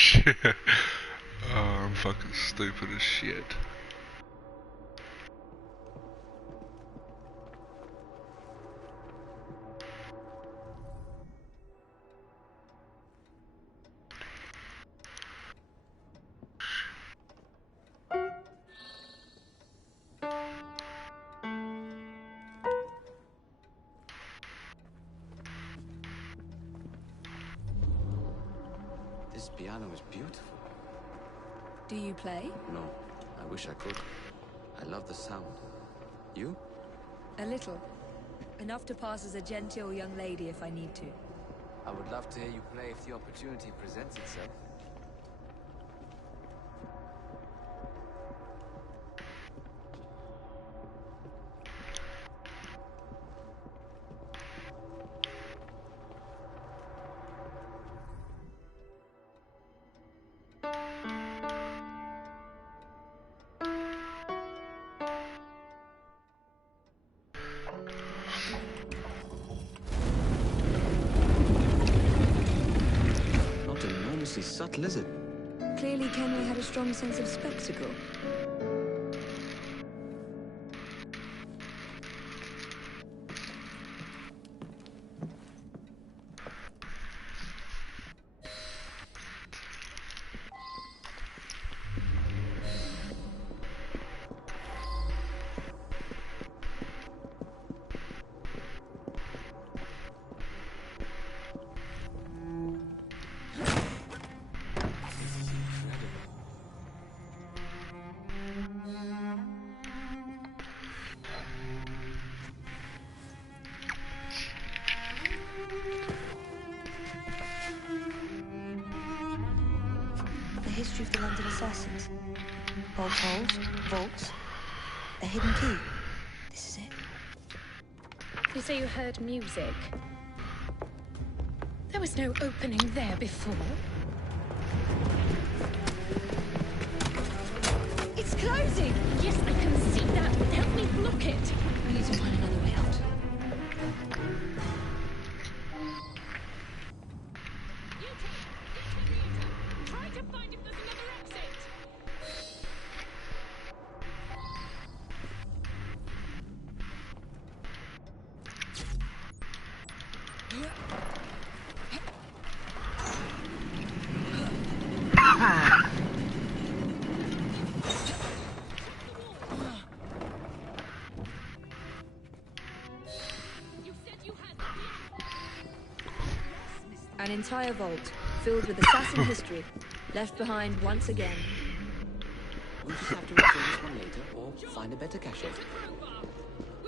shit. Oh, I'm fucking stupid as shit. This piano is beautiful. Do you play? No, I wish I could. I love the sound. You? A little. Enough to pass as a genteel young lady if I need to. I would love to hear you play if the opportunity presents itself. Subtle, is it? Clearly Kenway had a strong sense of spectacle. History of the London assassins. Old holes, vaults, a hidden key. This is it. You say you heard music? There was no opening there before. It's closing! Yes, I can see that. Help me block it. We need to find another way out. An entire vault, filled with assassin history, left behind once again. We'll just have to return this one later, or find a better cache.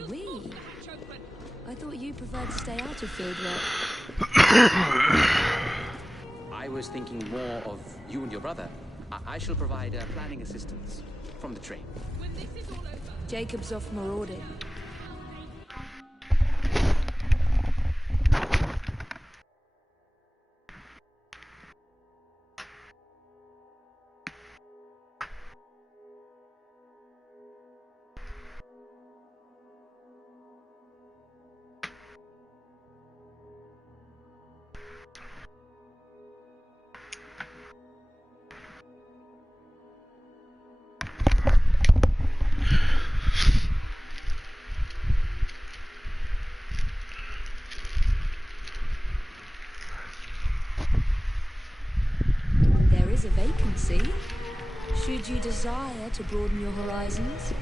We? I thought you preferred to stay out of field work. I was thinking more of you and your brother. I shall provide planning assistance from the train. Jacob's off marauding. A vacancy. Should you desire to broaden your horizons?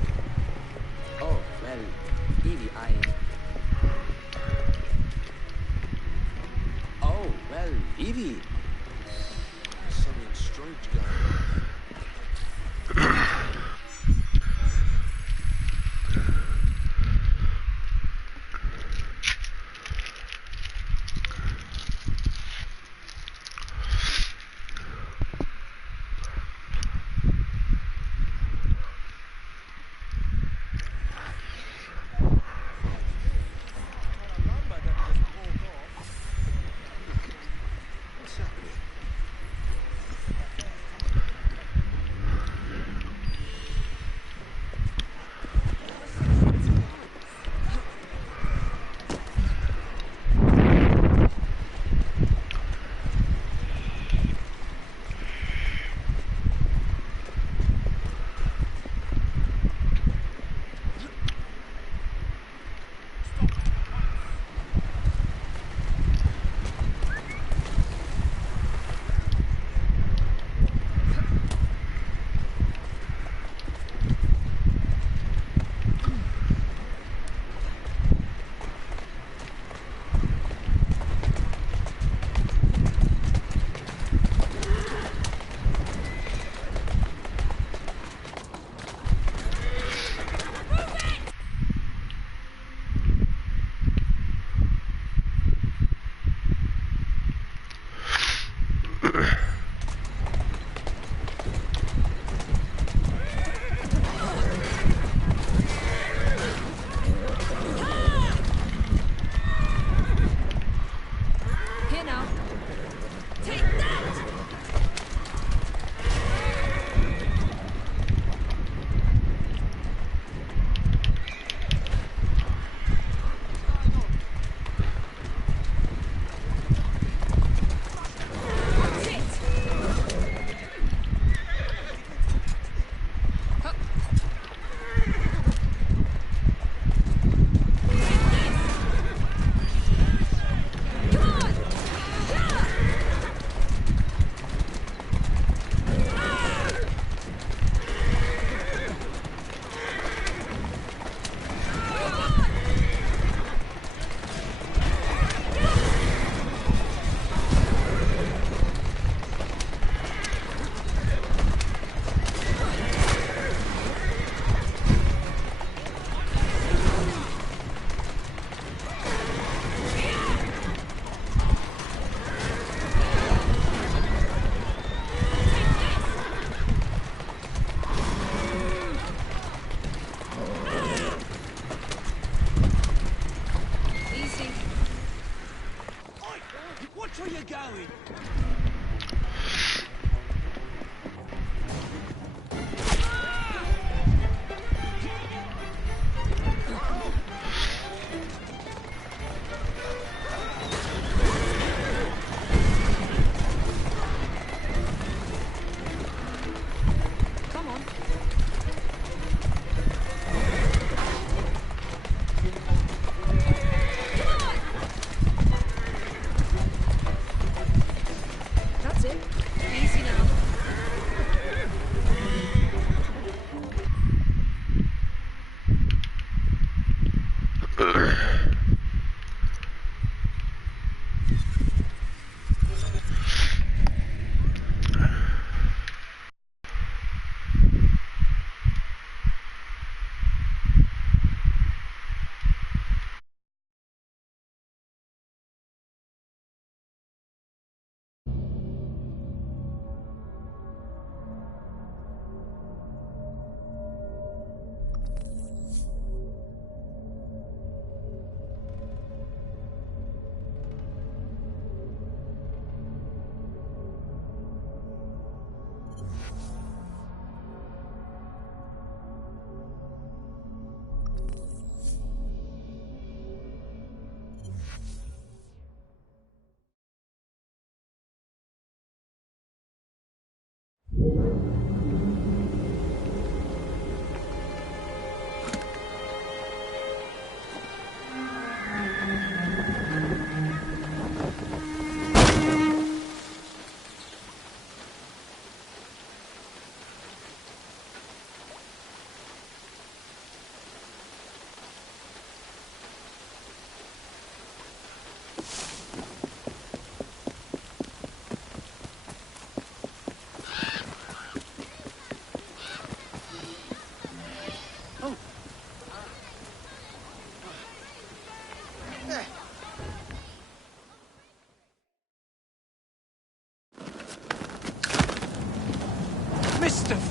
Oh, well, Evie, Oh, well, Evie. Something strange going on.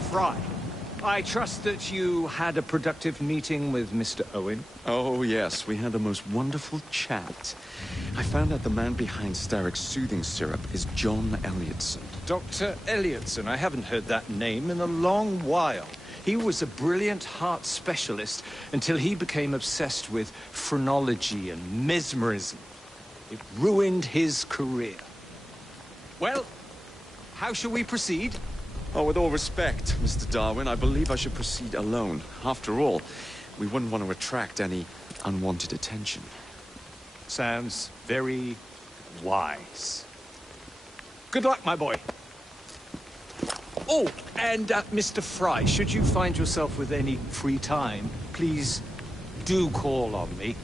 Fry. I trust that you had a productive meeting with Mr. Owen. Oh, yes, we had the most wonderful chat. I found out the man behind Starrick's soothing syrup is John Elliotson. Dr. Elliotson, I haven't heard that name in a long while. He was a brilliant heart specialist until he became obsessed with phrenology and mesmerism. It ruined his career. Well, how shall we proceed? Oh, with all respect, Mr. Darwin, I believe I should proceed alone. After all, we wouldn't want to attract any unwanted attention. Sounds very wise. Good luck, my boy. Oh, and Mr. Fry, should you find yourself with any free time, please do call on me.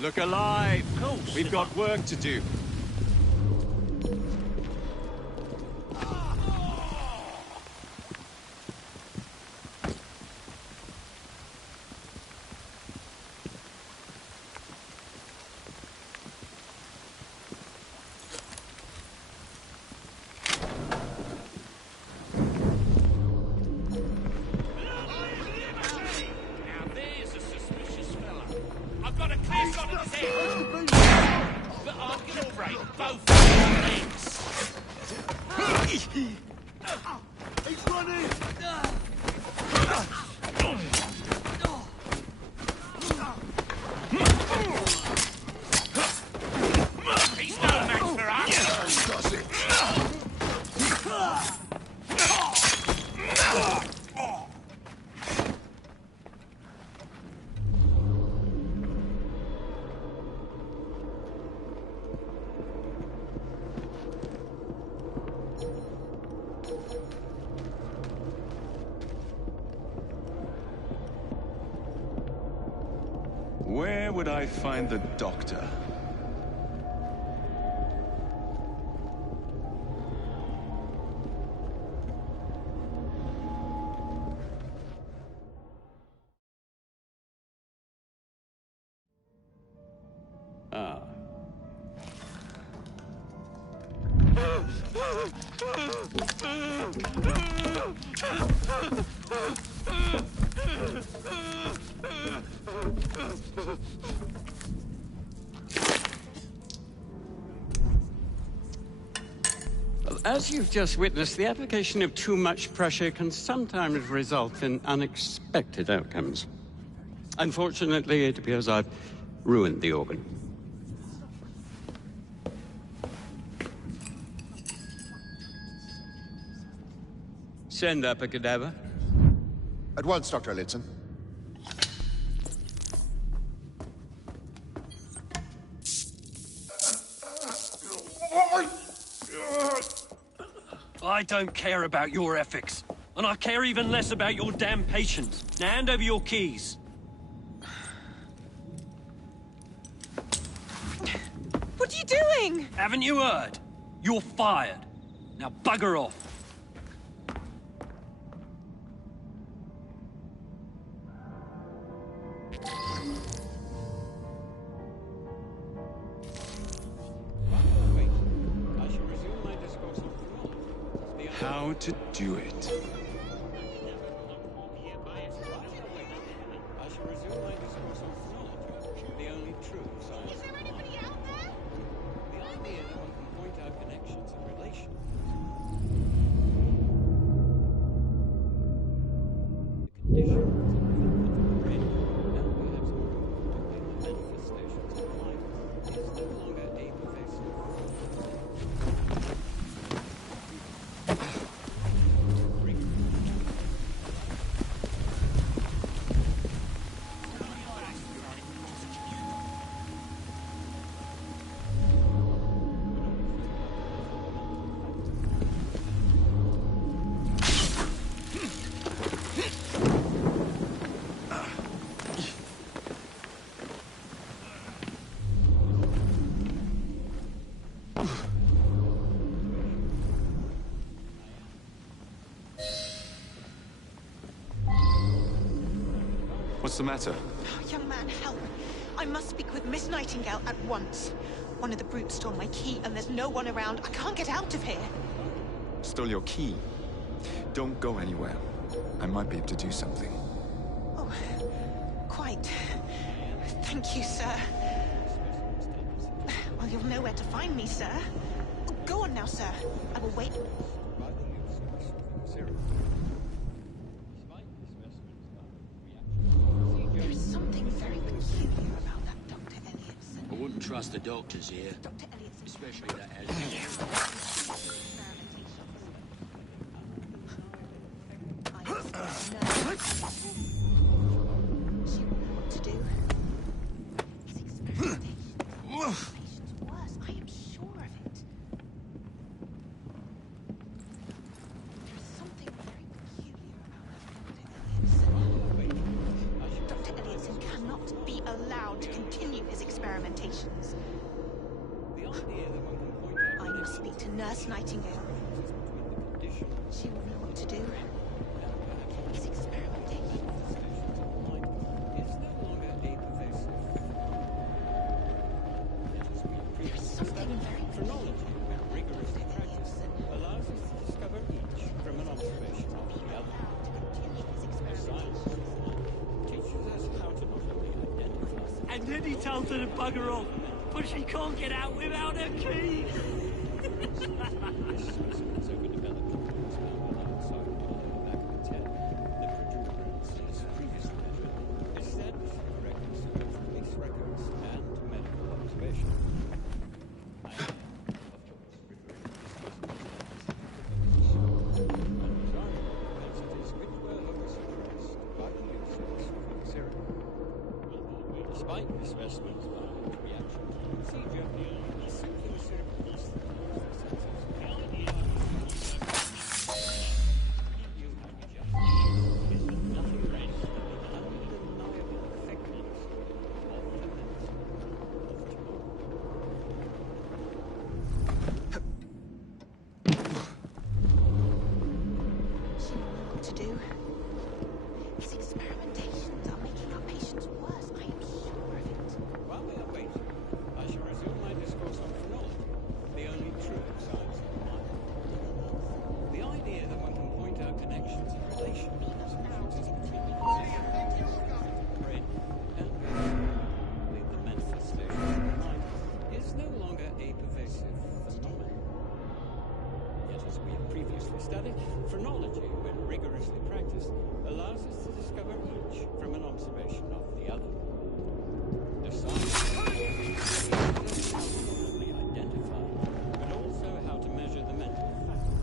Look alive! We've got work to do. Where would I find the doctor? Ah. As you've just witnessed, the application of too much pressure can sometimes result in unexpected outcomes. Unfortunately, it appears I've ruined the organ. Send up a cadaver. At once, Dr. Elliotson. I don't care about your ethics. And I care even less about your damn patience. Now hand over your keys. What are you doing? Haven't you heard? You're fired. Now bugger off. How to do it. What's the matter? Young man, help. I must speak with Miss Nightingale at once. One of the brutes stole my key, and there's no one around. I can't get out of here. Stole your key? Don't go anywhere. I might be able to do something. Oh, quite. Thank you, sir. Well, you'll know where to find me, sir. Oh, go on now, sir. I will wait. There's something very peculiar about that Dr. Elliotson. I wouldn't trust the doctors here. Dr. Elliotson. Especially that She will know what to do. His experimentation. Patient's worse. I am sure of it. There's something very peculiar about that Dr. Elliotson. Dr. Elliotson cannot be allowed to continue his experimentations. I must speak to Nurse Nightingale. She will know what to do. His experimentation. There's something very Phrenology, rigorously practiced, allows us to discover each from an observation of the other. Science teaches us how to not only identify. And then he tells her to bugger off, but she can't get out without her key. Despite the specimen's reaction to the procedure, the circular surface She will know what to do. His experimentations are making our patients worse. I am sure of it. While we are waiting, I shall resume my discourse on phrenology, the only true science of the mind. The idea that one can point out connections and relations between the brain and the manifestation of the mind is no longer a pervasive phenomenon. Yet, as we have previously studied, phrenology, when rigorously practiced, allows us to discover each from an observation of the other. The science not only identify, but also how to measure the mental factor.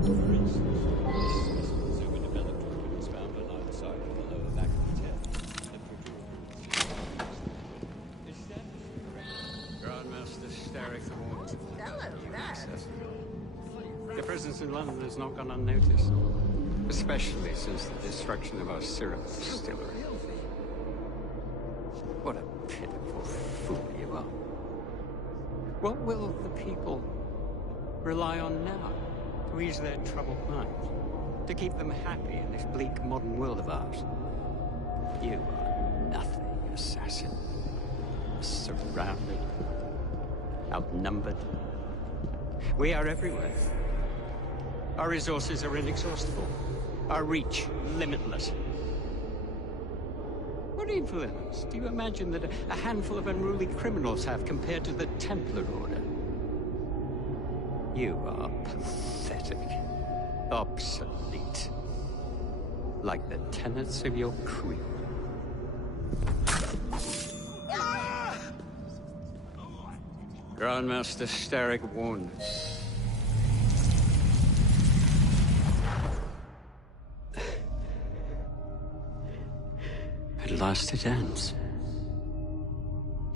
For instance, this specimen's overdeveloped organ is found on either side of the lower back of the head. Grandmaster Starrick Ward. Your presence in London has not gone unnoticed, especially since the destruction of our syrup distillery. What a pitiful fool you are. What will the people rely on now to ease their troubled minds, to keep them happy in this bleak modern world of ours? You are nothing, assassin. Surrounded, outnumbered. We are everywhere. Our resources are inexhaustible. Our reach limitless. What influence do you imagine that a handful of unruly criminals have compared to the Templar Order? You are pathetic, obsolete, like the tenets of your creed. Grandmaster Starrick warned us. At last it ends.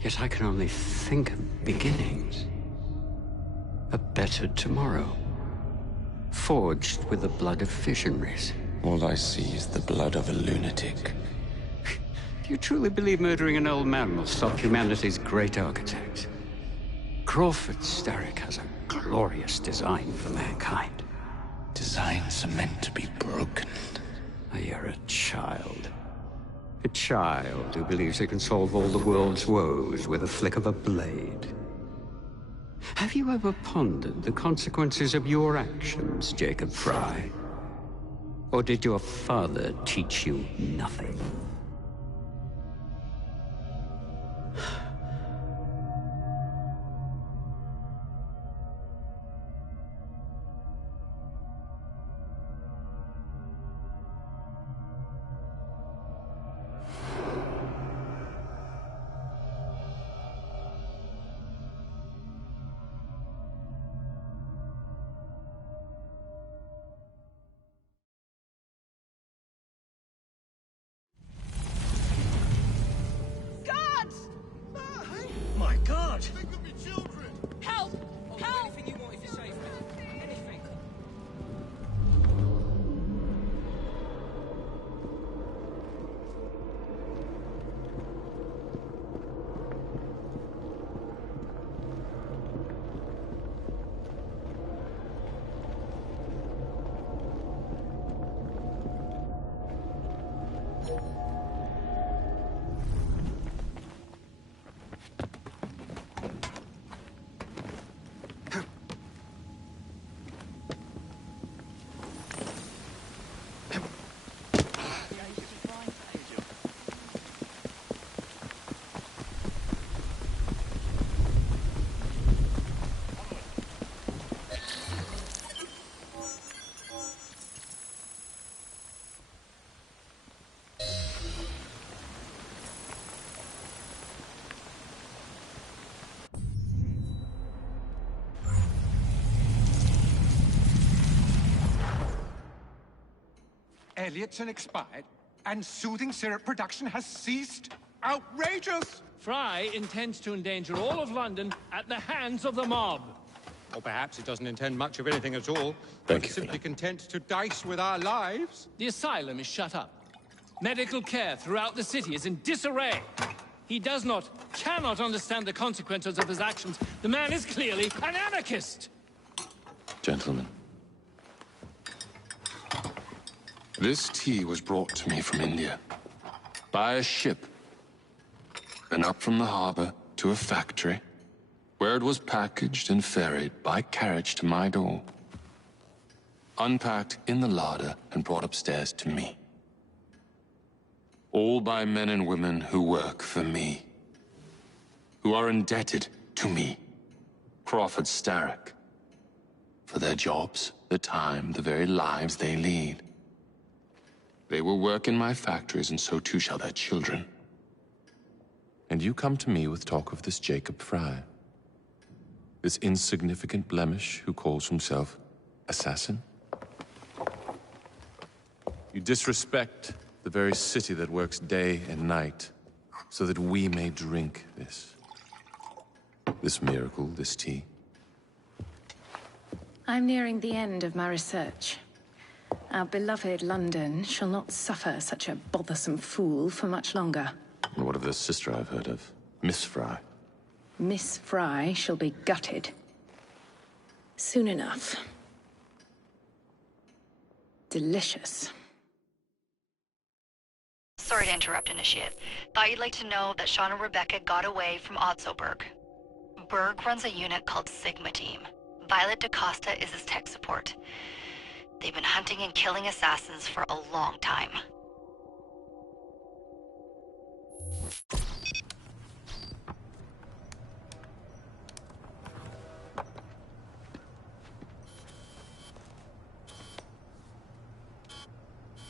Yet I can only think of beginnings. A better tomorrow. Forged with the blood of visionaries. All I see is the blood of a lunatic. Do you truly believe murdering an old man will stop humanity's great architect? Crawford Starrick has a glorious design for mankind. Designs are meant to be broken. You're a child. A child who believes they can solve all the world's woes with a flick of a blade. Have you ever pondered the consequences of your actions, Jacob Fry? Or did your father teach you nothing? My God! Help! Help! Anything you want if you save me. Anything. Elliotson expired, and soothing syrup production has ceased? Outrageous! Fry intends to endanger all of London at the hands of the mob. Or perhaps it doesn't intend much of anything at all. Thank but you, simply content to dice with our lives. The asylum is shut up. Medical care throughout the city is in disarray. He cannot understand the consequences of his actions. The man is clearly an anarchist! Gentlemen. This tea was brought to me from India. By a ship. And up from the harbor to a factory, where it was packaged and ferried by carriage to my door. Unpacked in the larder and brought upstairs to me. All by men and women who work for me. Who are indebted to me, Crawford Starrick. For their jobs, the time, the very lives they lead. They will work in my factories, and so too shall their children. And you come to me with talk of this Jacob Fry. This insignificant blemish who calls himself assassin? You disrespect the very city that works day and night, so that we may drink this miracle, this tea. I'm nearing the end of my research. Our beloved London shall not suffer such a bothersome fool for much longer. And what of this sister I've heard of, Miss Fry? Miss Fry shall be gutted. Soon enough. Delicious. Sorry to interrupt, Initiate. Thought you'd like to know that Sean and Rebecca got away from Otzoberg. Berg runs a unit called Sigma Team. Violet DaCosta is his tech support. They've been hunting and killing assassins for a long time.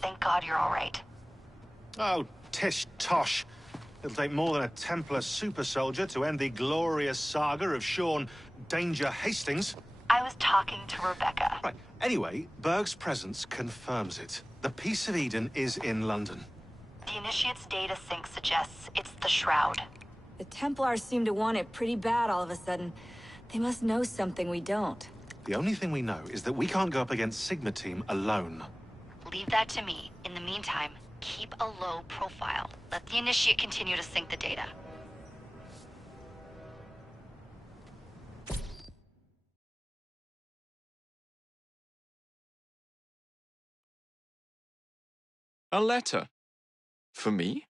Thank God you're all right. Oh, tish tosh. It'll take more than a Templar super soldier to end the glorious saga of Sean Danger Hastings. I was talking to Rebecca. Right. Anyway, Berg's presence confirms it. The Peace of Eden is in London. The Initiate's data sync suggests it's the Shroud. The Templars seem to want it pretty bad all of a sudden. They must know something we don't. The only thing we know is that we can't go up against Sigma Team alone. Leave that to me. In the meantime, keep a low profile. Let the Initiate continue to sync the data. A letter? For me?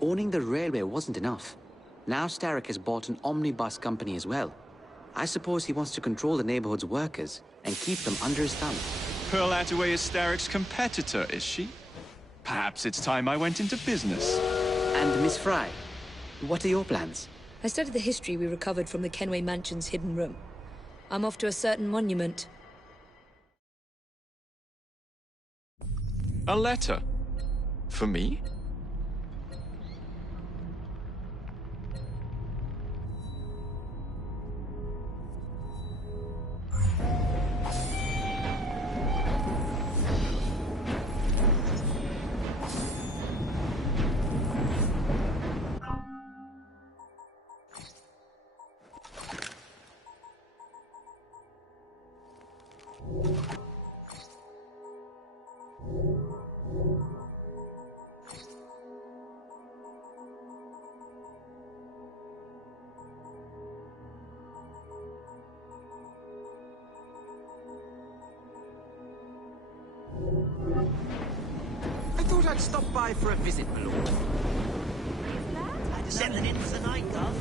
Owning the railway wasn't enough. Now Starrick has bought an omnibus company as well. I suppose he wants to control the neighborhood's workers and keep them under his thumb. Pearl Attaway is Starrick's competitor, is she? Perhaps it's time I went into business. And Miss Fry, what are your plans? I studied the history we recovered from the Kenway Mansion's hidden room. I'm off to a certain monument. A letter? For me? I thought I'd stop by for a visit, my lord. Settling in for the night, Gov.